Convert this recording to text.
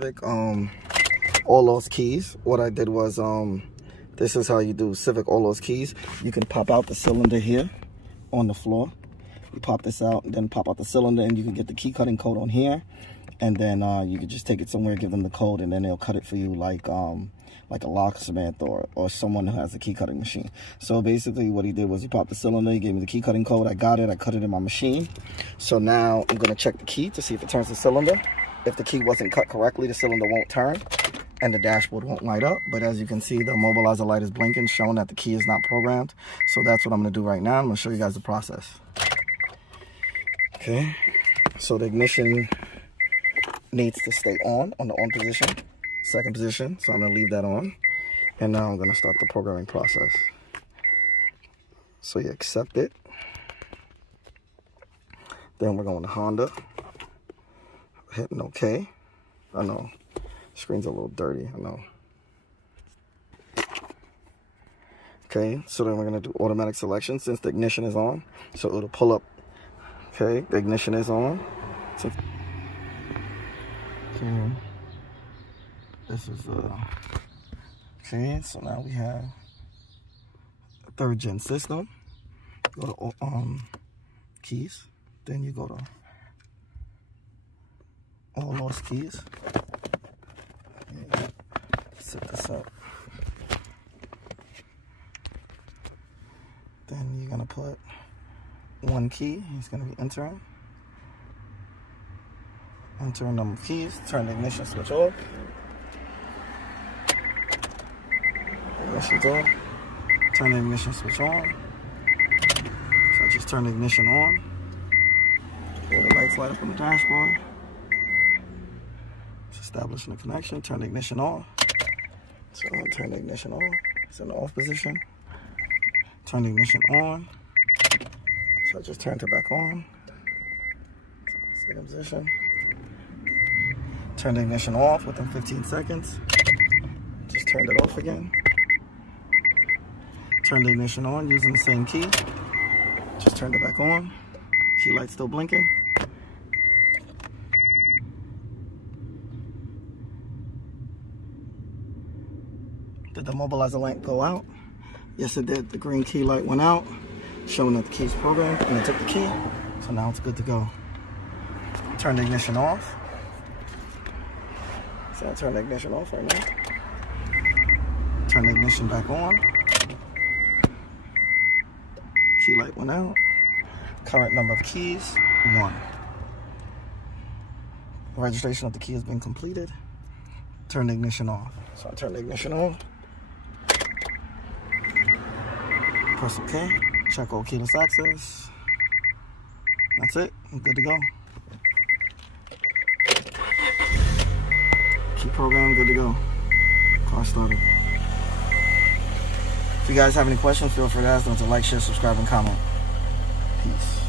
Civic all those keys. What I did was this is how you do Civic all those keys. You can pop out the cylinder here on the floor. You pop this out and then pop out the cylinder, and you can get the key cutting code on here, and then you can just take it somewhere, give them the code, and then they'll cut it for you like a locksmith or someone who has a key cutting machine. So basically what he did was he popped the cylinder, he gave me the key cutting code, I got it, I cut it in my machine. So now I'm gonna check the key to see if it turns the cylinder. If the key wasn't cut correctly, the cylinder won't turn and the dashboard won't light up. But as you can see, the immobilizer light is blinking, showing that the key is not programmed. So that's what I'm gonna do right now. I'm gonna show you guys the process. Okay, so the ignition needs to stay on the on position, second position. So I'm gonna leave that on. And now I'm gonna start the programming process. So you accept it. Then we're going to Honda. Hitting OK. I know, screen's a little dirty, I know. Okay, so then we're gonna do automatic selection since the ignition is on. So it'll pull up. Okay, the ignition is on. So, okay, this is okay, so now we have a 3rd gen system. Go to keys, then you go to all those keys. Okay. Set this up. Then you're gonna put one key. He's gonna be entering number of keys. Turn the ignition switch off. Ignition's on. Turn the ignition switch on. So I just turn the ignition on. All the lights light up on the dashboard. Just establishing the connection. Turn the ignition on. So I'm gonna turn the ignition on. It's in the off position. Turn the ignition on. So I just turned it back on. Second position. Turn the ignition off within 15 seconds. Just turned it off again. Turn the ignition on using the same key. Just turned it back on. Key light still blinking. Did the immobilizer light go out? Yes, it did. The green key light went out, showing that the key is programmed, and I took the key. So now it's good to go. Turn the ignition off. So I'll turn the ignition off right now. Turn the ignition back on. Key light went out. Current number of keys, 1. The registration of the key has been completed. Turn the ignition off. So I turn the ignition on. Press OK. Check all keyless access. That's it. I'm good to go. Key program, good to go. Car started. If you guys have any questions, feel free to ask them. To like, share, subscribe, and comment. Peace.